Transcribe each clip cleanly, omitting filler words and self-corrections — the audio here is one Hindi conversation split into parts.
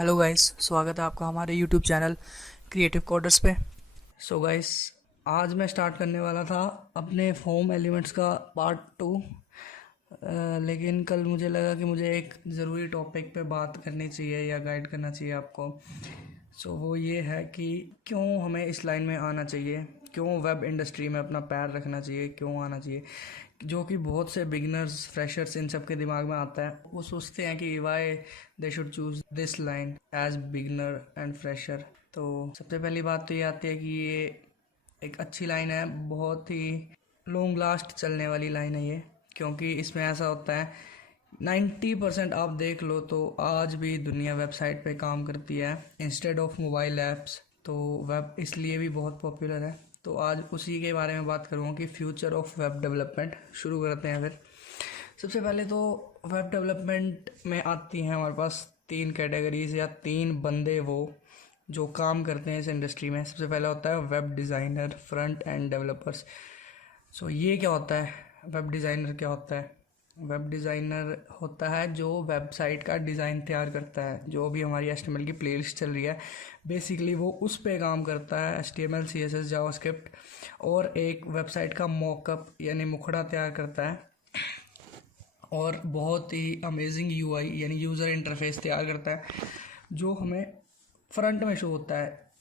हेलो गाइस, स्वागत है आपका हमारे यूट्यूब चैनल क्रिएटिव कोडर्स पे। सो गाइस, आज मैं स्टार्ट करने वाला था अपने फोम एलिमेंट्स का पार्ट 2। लेकिन कल मुझे लगा कि मुझे एक ज़रूरी टॉपिक पे बात करनी चाहिए या गाइड करना चाहिए आपको। सो वो ये है कि क्यों हमें इस लाइन में आना चाहिए, क्यों वेब इंडस्ट्री में अपना पैर रखना चाहिए, क्यों आना चाहिए, जो कि बहुत से बिगिनर्स, फ्रेशर्स इन सब के दिमाग में आता है। वो सोचते हैं कि why they should choose this line as beginner and fresher. तो सबसे पहली बात तो ये आती है कि ये एक अच्छी लाइन है, बहुत ही लॉन्ग लास्ट चलने वाली लाइन है ये। क्योंकि इसमें ऐसा होता है 90% आप देख लो तो आज भी दुनिया वेबसाइट पे काम करती है इंस्टेड ऑफ मोबाइल ऐप्स। तो वेब इसलिए भी बहुत पॉपुलर है। तो आज उसी के बारे में बात करूँगा कि फ्यूचर ऑफ वेब डेवलपमेंट। शुरू करते हैं फिर। सबसे पहले तो वेब डेवलपमेंट में आती हैं हमारे पास 3 कैटेगरीज या 3 बंदे वो जो काम करते हैं इस इंडस्ट्री में। सबसे पहले होता है web designer, front end developers. So ये क्या होता है? वेब डिज़ाइनर क्या होता है? वेब डिज़ाइनर होता है जो वेबसाइट का डिज़ाइन तैयार करता है। जो भी हमारी HTML की प्लेलिस्ट चल रही है, बेसिकली वो उस पे काम करता है, HTML CSS जावास्क्रिप्ट, और एक वेबसाइट का मॉकअप यानी मुखड़ा तैयार करता है, और बहुत ही अमेजिंग UI यानी यूज़र इंटरफेस तैयार करता है जो हमें फ्रंट में शो होता है।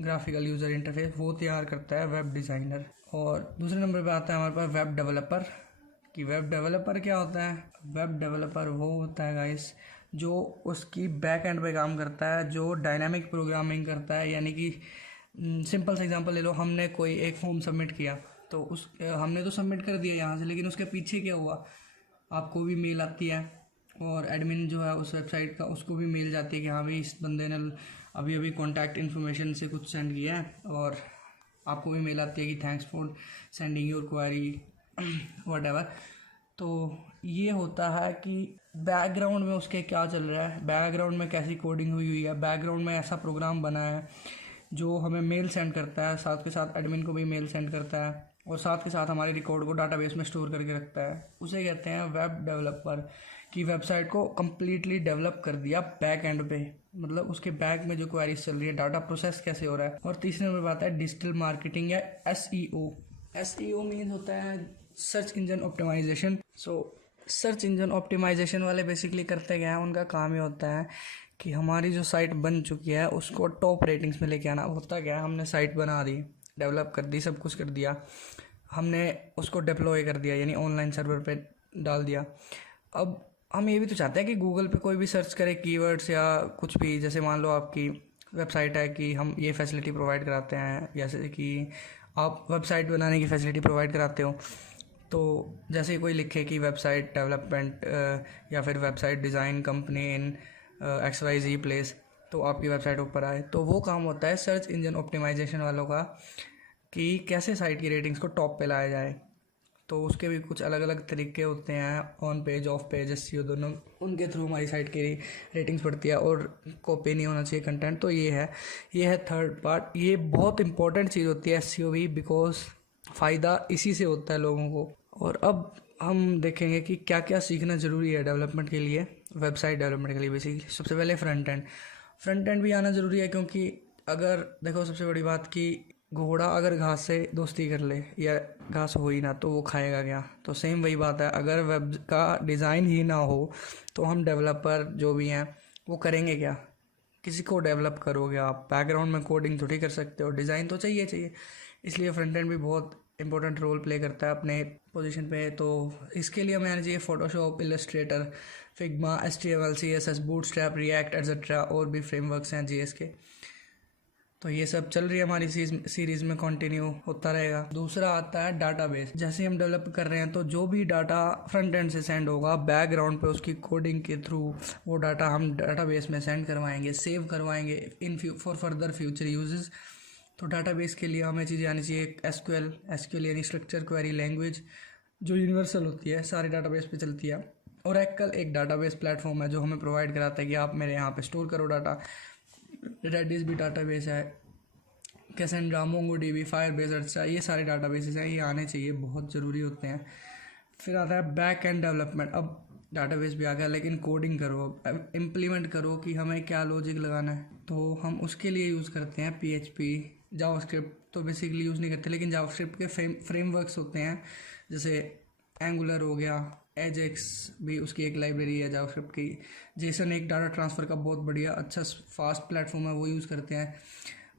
ग्राफिकल यूज़र इंटरफेस वो तैयार करता है वेब डिज़ाइनर। और दूसरे नंबर पे आता है हमारे पास वेब डेवलपर। कि वेब डेवलपर क्या होता है? वेब डेवलपर वो होता है गाइस जो उसकी बैक एंड पे काम करता है, जो डायनामिक प्रोग्रामिंग करता है। यानी कि सिंपल सा एग्जांपल ले लो, हमने कोई एक फॉर्म सबमिट किया, तो उस हमने तो सबमिट कर दिया यहाँ से, लेकिन उसके पीछे क्या हुआ? आपको भी मेल आती है, और एडमिन जो है उस वेबसाइट का, उसको भी मेल जाती है कि हाँ भाई इस बंदे ने अभी अभी कॉन्टैक्ट इन्फॉर्मेशन से कुछ सेंड किया है, और आपको भी मेल आती है कि thanks for sending your query what ever. तो ये होता है कि बैकग्राउंड में उसके क्या चल रहा है, बैकग्राउंड में कैसी कोडिंग हुई हुई है, बैकग्राउंड में ऐसा प्रोग्राम बना है जो हमें मेल सेंड करता है, साथ के साथ एडमिन को भी मेल सेंड करता है, और साथ के साथ हमारे रिकॉर्ड को डाटाबेस में स्टोर करके रखता है। उसे कहते हैं वेब डेवलपर। की वेबसाइट को कम्प्लीटली डेवलप कर दिया बैक एंड पे, मतलब उसके बैक में जो क्वेरीज चल रही है, डाटा प्रोसेस कैसे हो रहा है। और तीसरे नंबर पर आता है डिजिटल मार्केटिंग या SEO। SEO मीन होता है search engine optimisation. So search engine optimisation वाले बेसिकली करते क्या है, उनका काम ये होता है कि हमारी जो साइट बन चुकी है उसको टॉप रेटिंग्स में लेके आना। होता क्या है, हमने साइट बना दी, डेवलप कर दी, सब कुछ कर दिया, हमने उसको डिप्लॉय कर दिया यानी ऑनलाइन सर्वर पे डाल दिया। अब हम ये भी तो चाहते हैं कि गूगल पे कोई भी सर्च करे कीवर्ड्स या कुछ भी। जैसे मान लो आपकी वेबसाइट है कि हम ये फैसिलिटी प्रोवाइड कराते हैं, जैसे कि आप वेबसाइट बनाने की फैसिलिटी प्रोवाइड कराते हो, तो जैसे कोई लिखे कि वेबसाइट डेवलपमेंट या फिर वेबसाइट डिज़ाइन कंपनी इन XYZ प्लेस, तो आपकी वेबसाइट ऊपर आए। तो वो काम होता है सर्च इंजन ऑप्टिमाइजेशन वालों का कि कैसे साइट की रेटिंग्स को टॉप पे लाया जाए। तो उसके भी कुछ अलग अलग तरीके होते हैं, on page, of page, SEO दोनों। उनके थ्रू हमारी साइट की रेटिंग्स बढ़ती है और कॉपी नहीं होना चाहिए कंटेंट। तो ये है थर्ड पार्ट। ये बहुत इंपॉर्टेंट चीज़ होती है SEO भी, बिकॉज फ़ायदा इसी से होता है लोगों को। और अब हम देखेंगे कि क्या क्या सीखना ज़रूरी है डेवलपमेंट के लिए, वेबसाइट डेवलपमेंट के लिए। बेसिकली सबसे पहले फ्रंट एंड भी आना ज़रूरी है, क्योंकि अगर देखो सबसे बड़ी बात कि घोड़ा अगर घास से दोस्ती कर ले या घास हो ही ना तो वो खाएगा क्या? तो सेम वही बात है, अगर वेब का डिज़ाइन ही ना हो तो हम डेवलपर जो भी हैं वो करेंगे क्या? किसी को डेवलप करोगे आप? बैकग्राउंड में कोडिंग थोड़ी कर सकते हो, डिज़ाइन तो चाहिए। इसलिए फ्रंट एंड भी बहुत इंपॉर्टेंट रोल प्ले करता है अपने पोजीशन पे। तो इसके लिए हमें आना चाहिए Photoshop, Illustrator, Figma, HTML CSS, bootstrap, react etcetera, और भी फ्रेमवर्क्स हैं JS के। तो ये सब चल रही है हमारी सीरीज में, कंटिन्यू होता रहेगा। दूसरा आता है डाटाबेस। जैसे हम डेवलप कर रहे हैं तो जो भी डाटा फ्रंट एंड से सेंड होगा बैकग्राउंड पे उसकी कोडिंग के थ्रू, वो डाटा हम डाटाबेस में सेंड करवाएंगे, सेव करवाएंगे in for further future uses. तो डाटाबेस के लिए हमें चीज़ें आनी चाहिए एसक्यूएल यानी स्ट्रक्चर क्वेरी लैंग्वेज, जो यूनिवर्सल होती है, सारे डाटाबेस पे चलती है। ओरेकल एक डाटाबेस प्लेटफॉर्म है जो हमें प्रोवाइड कराता है कि आप मेरे यहाँ पे स्टोर करो डाटा। रेडिस भी डाटाबेस है, कैसेंड्रा, मोंगोडीबी, फायरबेस, अच्छा, ये सारे डाटाबेसेस हैं, ये आने चाहिए, बहुत ज़रूरी होते हैं। फिर आता है बैक एंड डेवलपमेंट। अब डाटाबेस भी आ गया, लेकिन कोडिंग करो, इम्प्लीमेंट करो कि हमें क्या लॉजिक लगाना है। तो हम उसके लिए यूज़ करते हैं PHP। जावास्क्रिप्ट तो बेसिकली यूज़ नहीं करते, लेकिन जावास्क्रिप्ट के फ्रेमवर्क्स होते हैं, जैसे एंगुलर हो गया, एजेक्स भी उसकी एक लाइब्रेरी है जावास्क्रिप्ट की। जेसन एक डाटा ट्रांसफ़र का बहुत बढ़िया अच्छा फास्ट प्लेटफॉर्म है, वो यूज़ करते हैं।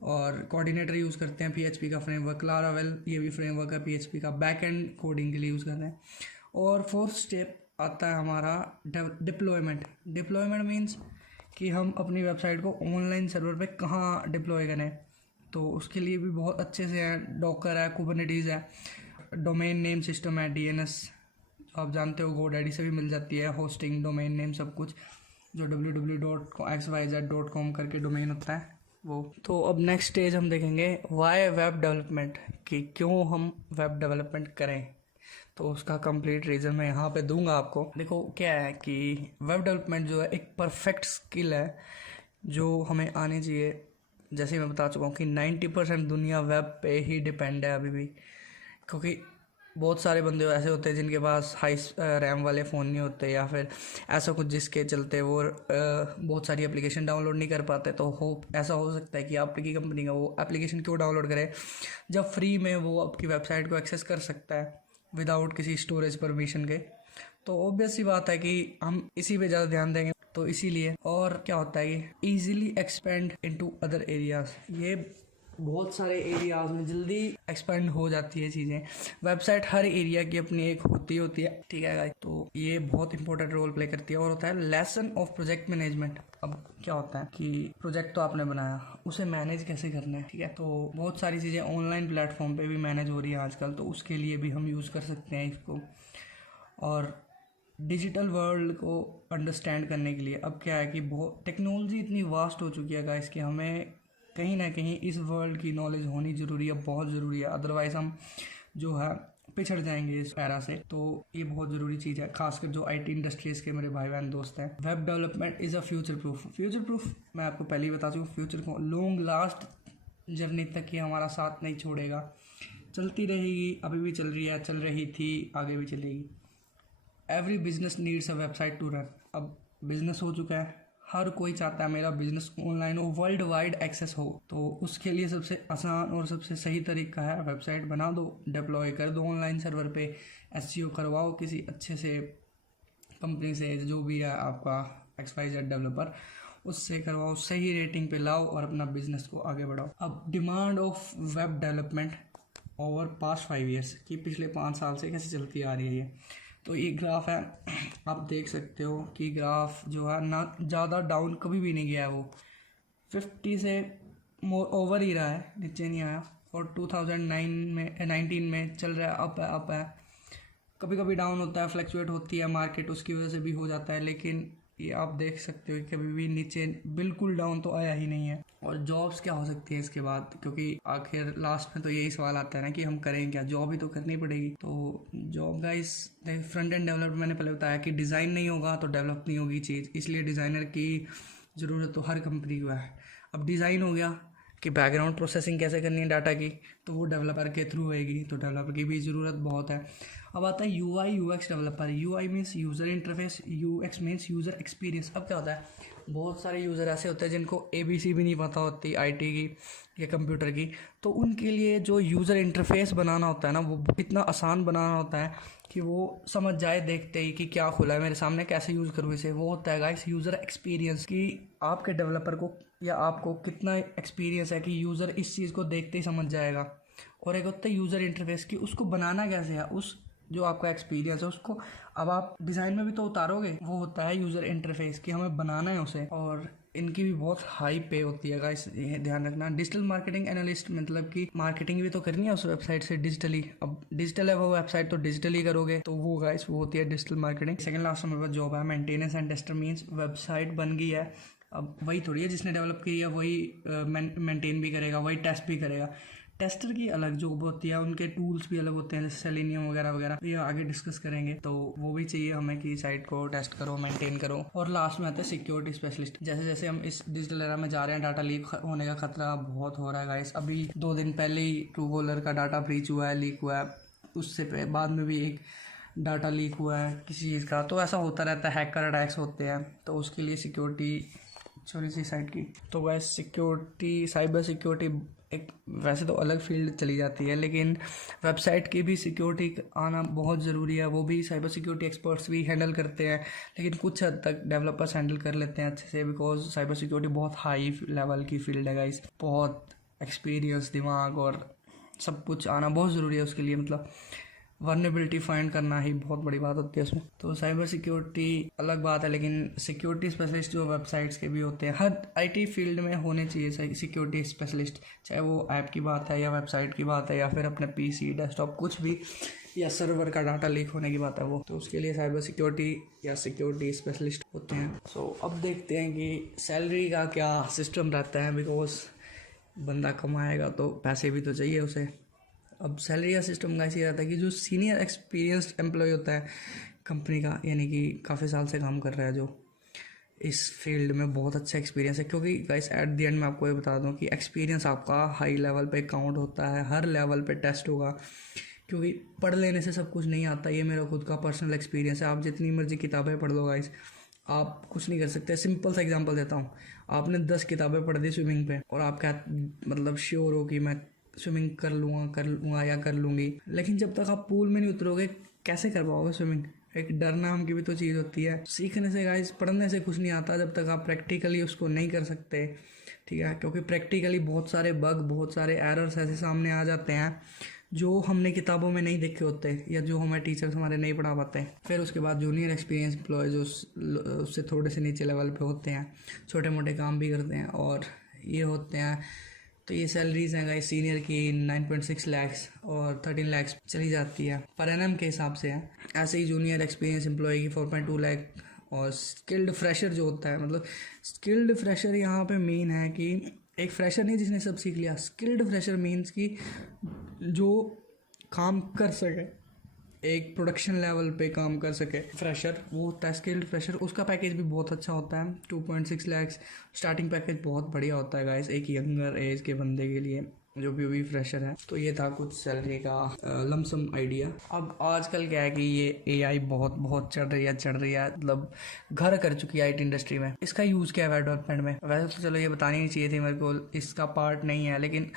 और कोऑर्डिनेटर यूज़ करते हैं PHP का फ्रेमवर्क। लारावेल ये भी फ्रेमवर्क है PHP का, बैक एंड कोडिंग के लिए यूज़ करते हैं। और फोर्थ स्टेप आता है हमारा डिप्लॉयमेंट। डिप्लॉयमेंट मीन्स कि हम अपनी वेबसाइट को ऑनलाइन सर्वर पे कहाँ डिप्लॉय करें। तो उसके लिए भी बहुत अच्छे से है, डॉकर है, कुबरनेटिस है, डोमेन नेम सिस्टम है, DNS आप जानते हो GoDaddy से भी मिल जाती है, होस्टिंग, डोमेन नेम सब कुछ, जो www.xyz.com करके डोमेन होता है वो। तो अब नेक्स्ट स्टेज हम देखेंगे वाई वेब डेवलपमेंट, कि क्यों हम वेब डेवलपमेंट करें। तो उसका कंप्लीट रीज़न मैं यहाँ पे दूंगा आपको। देखो क्या है कि वेब डेवलपमेंट जो है एक परफेक्ट स्किल है जो हमें आनी चाहिए। जैसे मैं बता चुका हूँ कि 90% दुनिया वेब पे ही डिपेंड है अभी भी, क्योंकि बहुत सारे बंदे ऐसे होते हैं जिनके पास हाई रैम वाले फ़ोन नहीं होते, या फिर ऐसा कुछ जिसके चलते वो बहुत सारी एप्लीकेशन डाउनलोड नहीं कर पाते। तो ऐसा हो सकता है कि आपकी कंपनी का वो एप्लीकेशन क्यों डाउनलोड करे जब फ्री में वो आपकी वेबसाइट को एक्सेस कर सकता है विदाउट किसी स्टोरेज परमिशन के। तो ऑब्वियस सी बात है कि हम इसी पे ज़्यादा ध्यान देंगे। तो इसीलिए, और क्या होता है ये easily expand into other areas, ये बहुत सारे एरियाज में जल्दी एक्सपेंड हो जाती है चीज़ें। वेबसाइट हर एरिया की अपनी एक होती है, ठीक है गाइस। तो ये बहुत इंपॉर्टेंट रोल प्ले करती है। और होता है लेसन ऑफ प्रोजेक्ट मैनेजमेंट। अब क्या होता है कि प्रोजेक्ट तो आपने बनाया, उसे मैनेज कैसे करना है, ठीक है। तो बहुत सारी चीज़ें ऑनलाइन प्लेटफॉर्म पे भी मैनेज हो रही है आजकल, तो उसके लिए भी हम यूज़ कर सकते हैं इसको। और डिजिटल वर्ल्ड को अंडरस्टैंड करने के लिए अब क्या है कि बहुत टेक्नोलॉजी इतनी वास्ट हो चुकी है गाइस कि हमें कहीं ना कहीं इस वर्ल्ड की नॉलेज होनी ज़रूरी है, बहुत ज़रूरी है। अदरवाइज़ हम जो है पिछड़ जाएंगे इस पैरा से। तो ये बहुत ज़रूरी चीज़ है, खासकर जो IT इंडस्ट्रीज़ के मेरे भाई बहन दोस्त हैं। Web development is a future proof मैं आपको पहले ही बता चुका हूँ। फ्यूचर को लॉन्ग लास्ट जर्नी तक ये हमारा साथ नहीं छोड़ेगा, चलती रहेगी, अभी भी चल रही है, चल रही थी, आगे भी चलेगी। Every business needs a website to run. अब बिजनेस हो चुका है, हर कोई चाहता है मेरा बिजनेस ऑनलाइन हो, वर्ल्ड वाइड एक्सेस हो। तो उसके लिए सबसे आसान और सबसे सही तरीका है वेबसाइट बना दो, डिप्लॉय कर दो ऑनलाइन सर्वर पे, SEO करवाओ किसी अच्छे से कंपनी से, जो भी है आपका XYZ डेवलपर, उससे करवाओ, सही रेटिंग पे लाओ और अपना बिजनेस को आगे बढ़ाओ। अब demand of web development over past 5 years, कि पिछले 5 साल से कैसे चलती आ रही है ये। तो ये ग्राफ है, आप देख सकते हो कि ग्राफ जो है ना ज़्यादा डाउन कभी भी नहीं गया है, वो 50 से मोर ओवर ही रहा है, नीचे नहीं आया। और 2019 में चल रहा है, अप है। कभी कभी डाउन होता है, फ्लक्चुएट होती है मार्केट, उसकी वजह से भी हो जाता है, लेकिन ये आप देख सकते हो कि कभी भी नीचे बिल्कुल डाउन तो आया ही नहीं है। और जॉब्स क्या हो सकती है इसके बाद, क्योंकि आखिर लास्ट में तो यही सवाल आता है ना कि हम करें क्या, जॉब ही तो करनी पड़ेगी। तो job guys, front end developer मैंने पहले बताया कि डिज़ाइन नहीं होगा तो डेवलप नहीं होगी चीज़, इसलिए डिज़ाइनर की ज़रूरत तो हर कंपनी को है। अब डिज़ाइन हो गया कि बैकग्राउंड प्रोसेसिंग कैसे करनी है डाटा की, तो वो डेवलपर के थ्रू होएगी, तो डेवलपर की भी ज़रूरत बहुत है। अब आता है UI UX developer. UI means user interface, UX means user experience. अब क्या होता है, बहुत सारे यूज़र ऐसे होते हैं जिनको ABC भी नहीं पता होती IT की या कंप्यूटर की, तो उनके लिए जो यूज़र इंटरफेस बनाना होता है ना, वो इतना आसान बनाना होता है कि वो समझ जाए देखते ही कि क्या खुला है मेरे सामने, कैसे यूज़ करूँ इसे। वो होता है गाइस यूज़र एक्सपीरियंस, कि आपके डेवलपर को या आपको कितना एक्सपीरियंस है कि यूज़र इस चीज़ को देखते ही समझ जाएगा। और एक होता है यूज़र इंटरफेस, की उसको बनाना कैसे है, उस जो आपका एक्सपीरियंस है उसको अब आप डिज़ाइन में भी तो उतारोगे। वो होता है यूज़र इंटरफेस, कि हमें बनाना है उसे। और इनकी भी बहुत हाई पे होती है गाइस, ये ध्यान रखना। डिजिटल मार्केटिंग एनालिस्ट, मतलब कि मार्केटिंग भी तो करनी है उस वेबसाइट से डिजिटली। अब डिजिटल है वो वेबसाइट, तो डिजिटली करोगे, तो वो गाइस वो होती है digital marketing. Second last number पर जॉब है maintenance and tester. Means website बन गई है, अब वही थोड़ी है जिसने डेवलप की है वही मेंटेन भी करेगा, वही टेस्ट भी करेगा। टेस्टर की अलग जॉब होती है, उनके टूल्स भी अलग होते हैं, जैसे सेलेनियम वगैरह वगैरह, ये आगे डिस्कस करेंगे। तो वो भी चाहिए हमें कि साइट को टेस्ट करो, मेंटेन करो। और लास्ट में आता है सिक्योरिटी स्पेशलिस्ट। जैसे जैसे हम इस डिजिटल एरा में जा रहे हैं, डाटा लीक होने का खतरा बहुत हो रहा है गाइस। अभी 2 दिन पहले ही ट्रूकॉलर का डाटा ब्रीच हुआ है, लीक हुआ है। उससे बाद में भी एक डाटा लीक हुआ है किसी चीज़ का, तो ऐसा होता रहता है, हैकर अटैक्स होते हैं, तो उसके लिए सिक्योरिटी छोटी सी साइट की। तो वैसे सिक्योरिटी, साइबर सिक्योरिटी एक वैसे तो अलग फील्ड चली जाती है, लेकिन वेबसाइट की भी सिक्योरिटी आना बहुत ज़रूरी है। वो भी साइबर सिक्योरिटी एक्सपर्ट्स भी हैंडल करते हैं, लेकिन कुछ हद तक डेवलपर्स हैंडल कर लेते हैं अच्छे से, बिकॉज साइबर सिक्योरिटी बहुत हाई लेवल की फील्ड है गाइस। बहुत एक्सपीरियंस, दिमाग और सब कुछ आना बहुत ज़रूरी है उसके लिए। मतलब वर्नेबिलिटी फाइंड करना ही बहुत बड़ी बात होती है उसमें। तो साइबर सिक्योरिटी अलग बात है, लेकिन सिक्योरिटी स्पेशलिस्ट जो वेबसाइट्स के भी होते हैं, हर आईटी फील्ड में होने चाहिए सिक्योरिटी स्पेशलिस्ट, चाहे वो ऐप की बात है या वेबसाइट की बात है या फिर अपने पीसी, डेस्कटॉप, कुछ भी, या सर्वर का डाटा लीक होने की बात है वो, तो उसके लिए साइबर सिक्योरिटी या सिक्योरिटी स्पेशलिस्ट होते हैं। सो अब देखते हैं कि सैलरी का क्या सिस्टम रहता है, बिकॉज बंदा कमाएगा तो पैसे भी तो चाहिए उसे। अब सैलरी का सिस्टम का ऐसे रहता है कि जो सीनियर एक्सपीरियंस्ड एम्प्लॉय होता है कंपनी का, यानी कि काफ़ी साल से काम कर रहा है, जो इस फील्ड में बहुत अच्छा एक्सपीरियंस है, क्योंकि गाइस एट द एंड मैं आपको ये बता दूं कि एक्सपीरियंस आपका हाई लेवल पे काउंट होता है, हर लेवल पे टेस्ट होगा, क्योंकि पढ़ लेने से सब कुछ नहीं आता। ये मेरा खुद का पर्सनल एक्सपीरियंस है। आप जितनी मर्जी किताबें पढ़ लो गाइस, आप कुछ नहीं कर सकते। सिंपल सा एग्जांपल देता हूँ, आपने 10 किताबें पढ़ दी स्विमिंग पे और आप क्या मतलब श्योर हो कि मैं स्विमिंग कर लूँगा या कर लूँगी, लेकिन जब तक आप पूल में नहीं उतरोगे कैसे कर पाओगे स्विमिंग। एक डर नाम की भी तो चीज़ होती है। सीखने से गाइस, पढ़ने से कुछ नहीं आता जब तक आप प्रैक्टिकली उसको नहीं कर सकते, ठीक है, क्योंकि प्रैक्टिकली बहुत सारे बग, बहुत सारे एरर्स ऐसे सामने आ जाते हैं जो हमने किताबों में नहीं देखे होते या जो हमारे टीचर्स हमारे नहीं पढ़ा पाते। फिर उसके बाद जूनियर एक्सपीरियंस एम्प्लॉय जो उससे थोड़े से नीचे लेवल पे होते हैं, छोटे मोटे काम भी करते हैं और ये होते हैं, तो ये सैलरीज हैं गाइस सीनियर की 9.6 लाख और 13 लाख चली जाती है पर एनएम के हिसाब से है। ऐसे ही जूनियर एक्सपीरियंस एम्प्लॉय की 4.2 लाख। और स्किल्ड फ्रेशर जो होता है, मतलब स्किल्ड फ्रेशर यहाँ पे मेन है कि एक फ्रेशर नहीं जिसने सब सीख लिया। स्किल्ड फ्रेशर मीन्स कि जो काम कर सके, एक प्रोडक्शन लेवल पे काम कर सके, फ्रेशर वो होता है स्किल्ड फ्रेशर। उसका पैकेज भी बहुत अच्छा होता है, 2.6 लाख स्टार्टिंग पैकेज बहुत बढ़िया होता है गाइस एक यंगर एज के बंदे के लिए जो भी फ्रेशर है। तो ये था कुछ सैलरी का लमसम आइडिया। अब आजकल क्या है कि ये एआई बहुत चढ़ रही है, मतलब घर कर चुकी है आईटी इंडस्ट्री में। इसका यूज़ क्या है डेवलपमेंट में, वैसे तो चलो ये बतानी नहीं चाहिए थी मेरे को, इसका पार्ट नहीं है, लेकिन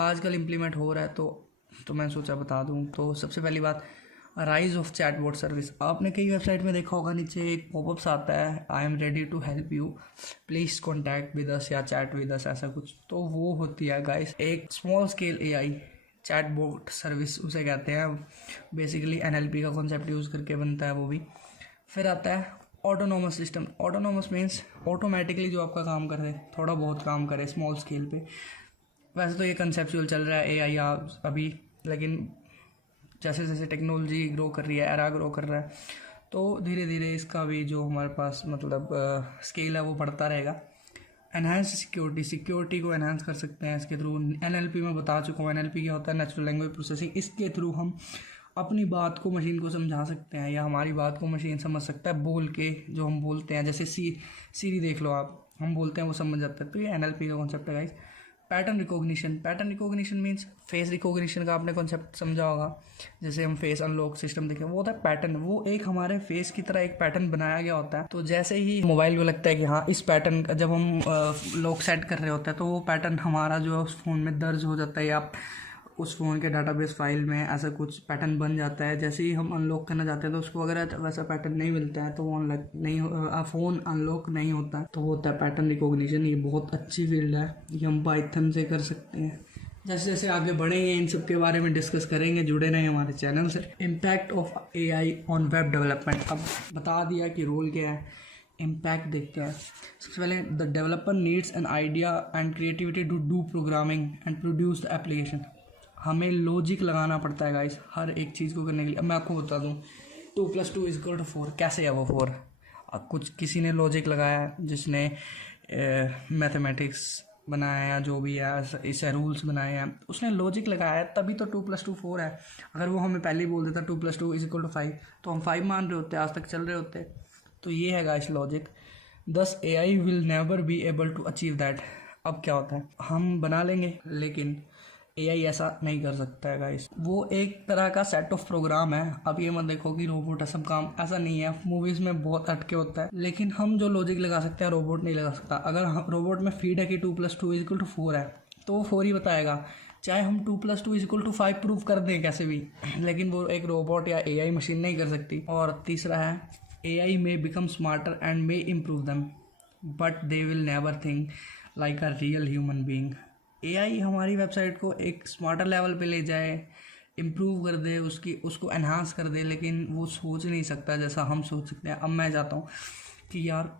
आजकल इम्प्लीमेंट हो रहा है तो मैं सोचा बता दूं। तो सबसे पहली बात, राइज ऑफ चैटबॉट सर्विस। आपने कई वेबसाइट में देखा होगा, नीचे एक पॉपअप्स आता है, I am ready to help you, please contact with us या चैट विद अस, ऐसा कुछ। तो वो होती है गाइस एक small scale AI chatbot service उसे कहते हैं। बेसिकली एनएलपी का कॉन्सेप्ट यूज़ करके बनता है वो भी। फिर आता है autonomous system. Autonomous means automatically जो आपका काम करे, थोड़ा बहुत काम करे स्मॉल स्केल पे। वैसे तो ये कंसेप्चुअल चल रहा है एआई अभी, लेकिन जैसे जैसे टेक्नोलॉजी ग्रो कर रही है, एरा ग्रो कर रहा है, तो धीरे धीरे इसका भी जो हमारे पास मतलब स्केल है वो बढ़ता रहेगा। एनहांस सिक्योरिटी को एनहांस कर सकते हैं इसके थ्रू। एनएलपी में बता चुका हूँ, एनएलपी क्या होता है, नेचुरल लैंग्वेज प्रोसेसिंग। इसके थ्रू हम अपनी बात को मशीन को समझा सकते हैं या हमारी बात को मशीन समझ सकता है बोल के। जो हम बोलते हैं, जैसे सीरी देख लो आप, हम बोलते हैं वो समझ जाता है। तो ये एनएलपी का कॉन्सेप्ट है guys. Pattern recognition means face recognition का आपने कॉन्सेप्ट समझा होगा। जैसे हम फेस अनलॉक सिस्टम देखें, वो होता है पैटर्न, वो एक हमारे फेस की तरह एक पैटर्न बनाया गया होता है। तो जैसे ही मोबाइल को लगता है कि हाँ इस पैटर्न का, जब हम लॉक सेट कर रहे होते हैं तो वो पैटर्न हमारा जो है उस फ़ोन में दर्ज हो जाता है, या उस फ़ोन के डाटाबेस फाइल में ऐसा कुछ पैटर्न बन जाता है। जैसे ही हम अनलॉक करना चाहते हैं तो उसको अगर वैसा पैटर्न नहीं मिलता है तो वो अनलॉक नहीं, फ़ोन अनलॉक नहीं होता है। तो वो होता है पैटर्न रिकॉग्निशन। ये बहुत अच्छी फील्ड है, ये हम पाइथन से कर सकते हैं। जैसे जैसे आगे बढ़ेंगे इन सब के बारे में डिस्कस करेंगे। जुड़े रहें हमारे चैनल से। Impact of AI on web development. अब बता दिया कि रोल क्या है, इम्पैक्ट देखते हैं। सबसे पहले, the developer needs an idea and creativity to do programming and produce the application. हमें लॉजिक लगाना पड़ता है गाइस हर एक चीज़ को करने के लिए। अब मैं आपको बता दूं 2+2 = 4 कैसे है वो 4। कुछ किसी ने लॉजिक लगाया, जिसने मैथमेटिक्स बनाया या जो भी है, इसे रूल्स बनाए हैं, उसने लॉजिक लगाया है, तभी तो 2+2 4 है। अगर वो हमें पहले ही बोल देता 2+2 = 5 तो हम 5 मान रहे होते, आज तक चल रहे होते। तो ये है guys logic. This AI will never be able to achieve that. अब क्या होता है, हम बना लेंगे लेकिन एआई ऐसा नहीं कर सकता है गाइस। वो एक तरह का सेट ऑफ प्रोग्राम है। अब ये मत देखो कि रोबोट है सब काम, ऐसा नहीं है। मूवीज में बहुत अटके होता है, लेकिन हम जो लॉजिक लगा सकते हैं रोबोट नहीं लगा सकता। अगर हम रोबोट में फीड है कि 2+2=4 है तो वो 4 ही बताएगा, चाहे हम 2+2=5 प्रूव कर दें कैसे भी, लेकिन वो एक रोबोट या एआई मशीन नहीं कर सकती। और तीसरा है AI may become smarter and may improve them but they will never think like a real human being. AI हमारी वेबसाइट को एक स्मार्टर लेवल पे ले जाए, इम्प्रूव कर दे, उसको एनहांस कर दे, लेकिन वो सोच नहीं सकता जैसा हम सोच सकते हैं। अब मैं चाहता हूँ कि यार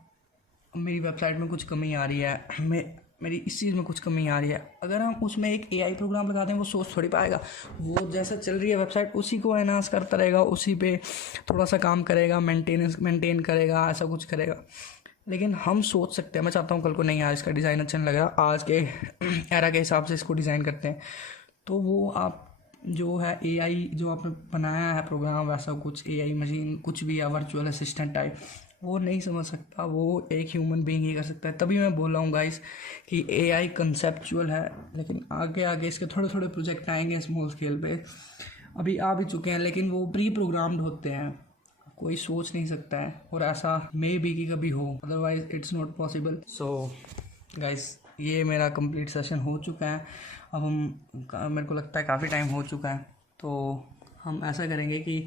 मेरी वेबसाइट में कुछ कमी आ रही है, मेरी इस चीज़ में कुछ कमी आ रही है, अगर हम उसमें एक एआई प्रोग्राम लगा दें वो सोच थोड़ी पाएगा। वो जैसा चल रही है वेबसाइट उसी को एनहांस करता रहेगा, उसी पे थोड़ा सा काम करेगा, मेंटेन करेगा, ऐसा कुछ करेगा। लेकिन हम सोच सकते हैं। मैं चाहता हूँ कल को नहीं यार इसका डिज़ाइन अच्छा नहीं लग रहा, आज के एरा के हिसाब से इसको डिज़ाइन करते हैं, तो वो आप जो है एआई जो आपने बनाया है प्रोग्राम, वैसा कुछ एआई मशीन कुछ भी या वर्चुअल असिस्टेंट टाइप वो नहीं समझ सकता, वो एक ह्यूमन बीइंग ही कर सकता है। तभी मैं बोल रहा हूँ गाइस कि एआई कंसेप्चुअल है, लेकिन आगे आगे इसके थोड़े थोड़े प्रोजेक्ट आएंगे स्मॉल स्केल पे, अभी आ भी चुके हैं, लेकिन वो प्री प्रोग्राम्ड होते हैं, कोई सोच नहीं सकता है। और ऐसा मे बी कि कभी हो, otherwise it's not possible. So guys ये मेरा कंप्लीट सेशन हो चुका है। अब मेरे को लगता है काफ़ी टाइम हो चुका है, तो हम ऐसा करेंगे कि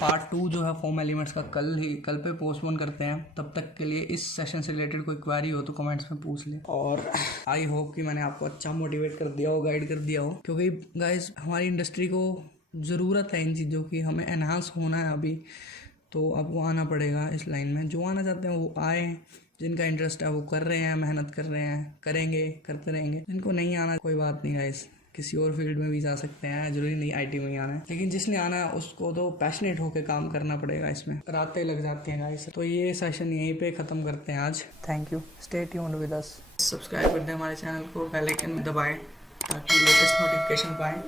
पार्ट 2 जो है फॉर्म एलिमेंट्स का कल पे पोस्टपोन करते हैं। तब तक के लिए इस सेशन से रिलेटेड कोई क्वेरी हो तो कमेंट्स में पूछ लें। और आई होप कि मैंने आपको अच्छा मोटिवेट कर दिया हो, गाइड कर दिया हो, क्योंकि गाइस हमारी इंडस्ट्री को ज़रूरत है इन चीज़ों की, हमें एनहांस होना है अभी, तो आपको आना पड़ेगा इस लाइन में। जो आना चाहते हैं वो आए, जिनका इंटरेस्ट है वो कर रहे हैं, मेहनत कर रहे हैं, करेंगे, करते रहेंगे। जिनको नहीं आना कोई बात नहीं गाइस, किसी और फील्ड में भी जा सकते हैं, जरूरी नहीं आईटी में ही आना है। लेकिन जिसने आना है उसको तो पैशनेट होकर काम करना पड़ेगा, इसमें रातें लग जाती हैं गाइस। तो ये सेशन यहीं पे ख़त्म करते हैं आज। Thank you, stay tuned with us. Subscribe कर दें हमारे चैनल को, बेल आइकन में दबाएं ताकि लेटेस्ट नोटिफिकेशन पाएँ।